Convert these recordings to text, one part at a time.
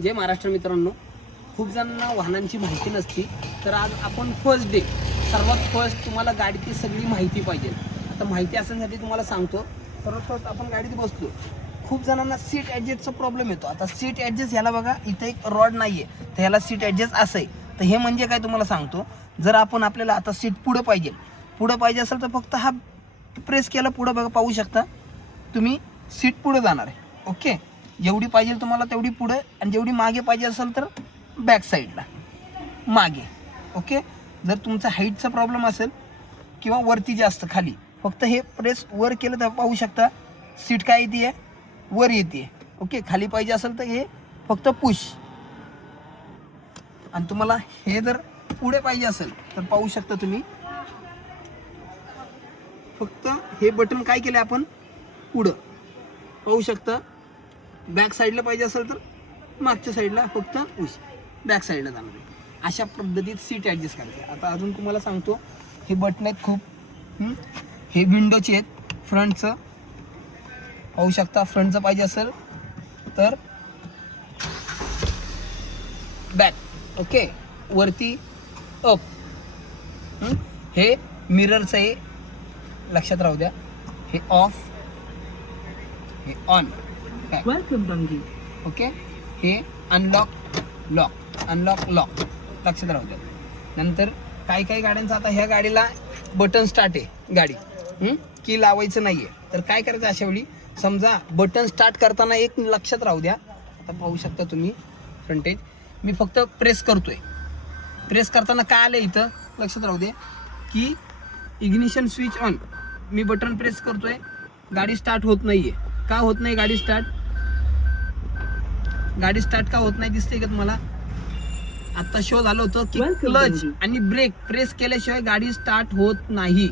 जय महाराष्ट्र मित्रांनो, खूप जणांना वाहनांची माहिती नसती, तर आज आपण फर्स्ट डे सर्वात फर्स्ट तुम्हाला गाडीची सगळी माहिती पाहिजे. आता माहिती असण्यासाठी तुम्हाला सांगतो. सर्वात आपण गाडीत बसलो, खूप जणांना सीट ॲडजस्टचा प्रॉब्लेम येतो. आता सीट ॲडजस्ट ह्याला बघा, इथं एक रॉड नाही आहे, तर ह्याला सीट ॲडजस्ट असं आहे. तर हे म्हणजे काय तुम्हाला सांगतो, जर आपल्याला आता सीट पुढं पाहिजे असेल तर फक्त हा प्रेस केला पुढं, बघा पाहू शकता तुम्ही, सीट पुढं जाणार आहे. ओके, जेवढी पाहिजे तुम्हाला तेवढी पुढे, आणि जेवढी मागे पाहिजे असेल तर बॅक साईडला मागे. ओके, जर तुमचा हाईटचा प्रॉब्लेम असेल किंवा वरती जास्त खाली, फक्त हे प्रेस वर केलं तर पाहू शकता सीट काय येते, वर येते. ओके, खाली पाहिजे असेल तर हे फक्त पुश. आणि तुम्हाला हे जर पुढे पाहिजे असेल तर पाहू शकता तुम्ही, फक्त हे बटन काय केलं आपण पुढं पाहू शकता. बॅक साईडला पाहिजे असेल तर मागच्या साईडला फक्त पुश, बॅक साईडला जाणार आहे. अशा पद्धतीत सीट ॲडजस्ट करायची. आता अजून तुम्हाला सांगतो, हे बटन आहेत खूप, हे विंडोचे आहेत. फ्रंटचं पाहू शकता, फ्रंटचं पाहिजे असेल तर बॅक. ओके, वरती अप. हे मिररचं आहे, लक्षात राहू द्या. हे ऑफ, हे ऑन, ओके. हे अनलॉक लॉक, अनलॉक लॉक, लक्षात राहू द्या. नंतर काही गाड्यांचं, आता ह्या गाडीला बटन स्टार्ट आहे गाडी, की लावायचं नाही आहे, तर काय करायचं अशा वेळी, समजा बटन स्टार्ट करताना एक लक्षात राहू द्या. आता पाहू शकता तुम्ही फ्रंटेज, मी फक्त प्रेस करतोय. प्रेस करताना काय आलं इथं लक्षात राहू दे, की ignition switch on. Me button press करतोय, गाडी स्टार्ट होत नाहीये. का होत नाही गाडी स्टार्ट का होत नाही दिसते का तुम्हाला? आता शो झालं होतं की क्लच आणि ब्रेक प्रेस केल्याशिवाय गाडी स्टार्ट होत नाही,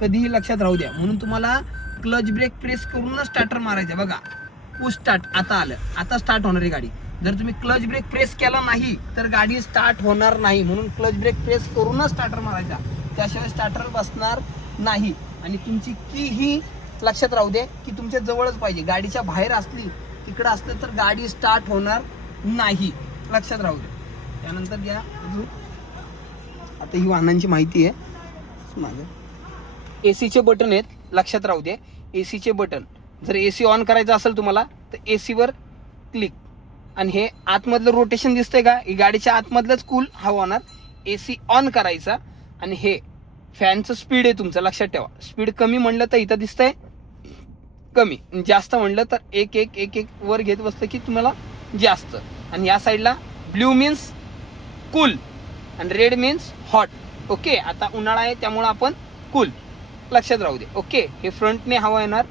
कधीही लक्षात राहू द्या. म्हणून तुम्हाला क्लच ब्रेक प्रेस करूनच स्टार्टर मारायचं. बघा, पुश स्टार्ट आता आलं, आता स्टार्ट होणार आहे गाडी. जर तुम्ही क्लच ब्रेक प्रेस केला नाही तर गाडी स्टार्ट होणार नाही. म्हणून क्लच ब्रेक प्रेस करूनच स्टार्टर मारायचा, त्याशिवाय स्टार्टर बसणार नाही. आणि तुमची की ही लक्षात राहू दे की तुमच्या जवळच पाहिजे. गाडीच्या बाहेर असली, तिकडं असलं तर गाडी स्टार्ट होणार नाही, लक्षात राहू दे. त्यानंतर या अजून, आता ही वाहनांची माहिती आहे. माझं एसीचे बटन आहेत, लक्षात राहू दे. एसीचे बटन, जर एसी ऑन करायचं असेल तुम्हाला तर एसीवर क्लिक, आणि हे आतमधलं रोटेशन दिसतंय का, ही गाडीच्या आतमधलंच कूल हवा होणार. एसी ऑन करायचा, आणि हे फॅनचं स्पीड आहे तुमचं, लक्षात ठेवा. स्पीड कमी म्हणलं तर इथं दिसतंय कमी, जास्त म्हणलं तर एक एक एक एक वर घेत बसलं की तुम्हाला जास्त. आणि या साईडला ब्ल्यू मीन्स कूल आणि रेड मीन्स हॉट. ओके, आता उन्हाळा आहे त्यामुळं आपण कूल, लक्षात राहू दे. ओके, हे फ्रंटने हवा येणार.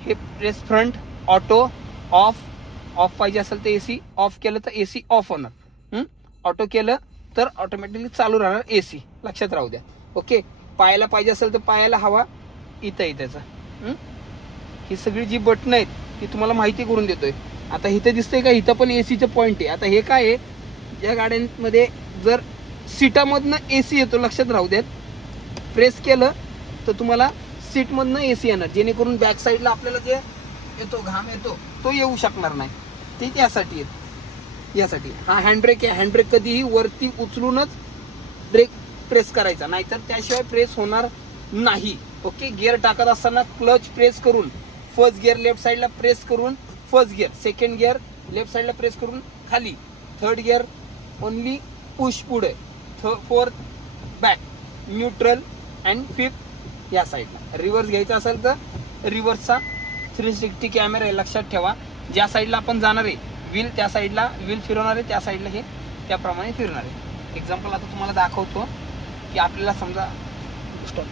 हे प्रेस फ्रंट, ऑटो, ऑफ पाहिजे असेल तर एसी ऑफ केलं तर एसी ऑफ होणार. ऑटो केलं तर ऑटोमॅटिकली चालू राहणार एसी, लक्षात राहू द्या. ओके, पायाला पाहिजे असेल तर पायाला हवा इथं आहे त्याचा. ही सगळी जी बटणं आहेत ती तुम्हाला माहिती करून देतोय. आता इथं दिसतंय का, इथं पण एसीचं पॉईंट आहे. आता हे काय आहे, या गाड्यांमध्ये जर सीटामधनं एसी येतो, लक्षात राहू द्यात. प्रेस केलं तर तुम्हाला सीटमधनं एसी येणार, जेणेकरून बॅक साईडला आपल्याला जे येतो घाम येतो तो येऊ शकणार नाही. ते त्यासाठी येत. यासाठी हा हँडब्रेक आहे. हँडब्रेक कधीही वरती उचलूनच ब्रेक प्रेस करायचा, नाहीतर त्याशिवाय प्रेस होणार नाही. ओके, गिअर टाकत असताना क्लच प्रेस करून, फर्स्ट गिअर लेफ्ट साईडला प्रेस करून first gear, second gear left साईडला प्रेस करून खाली, थर्ड गिअर ओनली पुश पुढे, fourth back, neutral and fifth या साईडला. रिव्हर्स घ्यायचा असेल तर रिव्हर्सचा 360 कॅमेरा आहे, लक्षात ठेवा. ज्या साईडला आपण जाणार आहे व्हील, त्या साईडला व्हील फिरवणार आहे, त्या साईडला हे त्याप्रमाणे फिरणार आहे. एक्झाम्पल आता तुम्हाला दाखवतो की आपल्याला समजा स्टॉप